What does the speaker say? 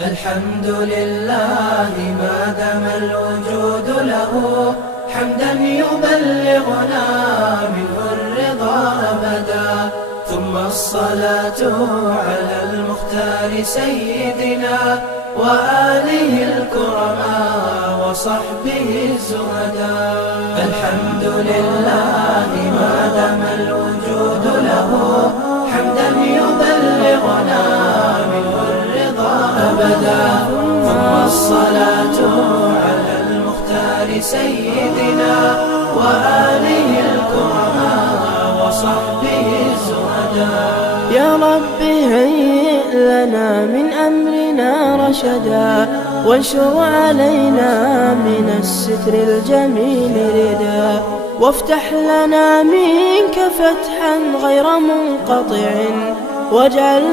الحمد لله ما دام الوجود له، حمدا يبلغنا منه الرضا أبدا. ثم الصلاة على المختار سيدنا وآله الكرماء وصحبه الزهداء. الحمد لله ما دام الوجود له، حمدا يبلغنا منه الرضا أبدا. ثم الصلاة على المختار سيدنا وآله الكرماء وصحبه الزهداء. يا رب هيئ لنا من أمرنا رشدا، وانشر علينا من الستر الجميل ردا، وافتح لنا منك فتحا غير منقطع، واجعلنا